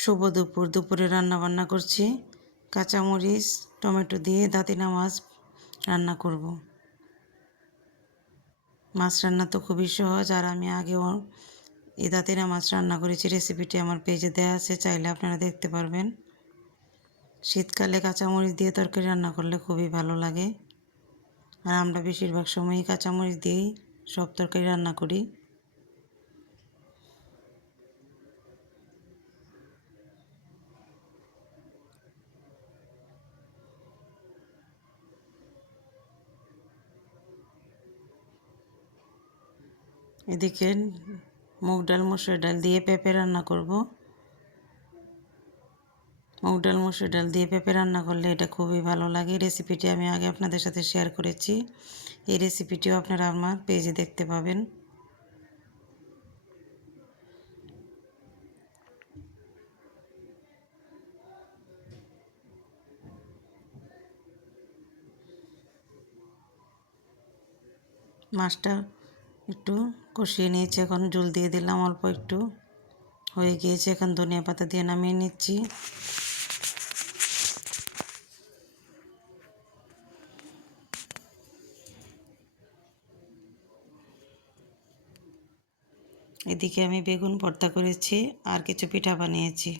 শুভ দুপুর। দুপুরে রান্না বান্না করছি কাঁচামরিচ টমেটো দিয়ে দাঁতিনা মাছ রান্না করব। মাছ রান্না তো খুবই সহজ, আর আমি আগেও এই দাঁতিনা মাছ রান্না করেছি। রেসিপিটি আমার পেজে দেওয়া আছে, চাইলে আপনারা দেখতে পারবেন। শীতকালে কাঁচামরিচ দিয়ে তরকারি রান্না করলে খুবই ভালো লাগে, আর আমরা বেশিরভাগ সময়ই কাঁচামরিচ দিয়েই সব তরকারি রান্না করি। এদিকে মুগ ডাল মসুর ডাল দিয়ে পেঁপে রান্না করব। মুগ ডাল মসুর ডাল দিয়ে পেঁপে রান্না করলে এটা খুবই ভালো লাগে। রেসিপিটি আমি আগে আপনাদের সাথে শেয়ার করেছি, এই রেসিপিটিও আপনারা আমার পেজে দেখতে পাবেন। মাছটা একটু কষিয়ে নিয়েছি, এখন জল দিয়ে দিলাম অল্প একটু, হয়ে গিয়েছে। এখন ধনিয়া পাতা দিয়ে নামিয়ে নিচ্ছি। এদিকে আমি বেগুন ভর্তা করেছি আর কিছু পিঠা বানিয়েছি।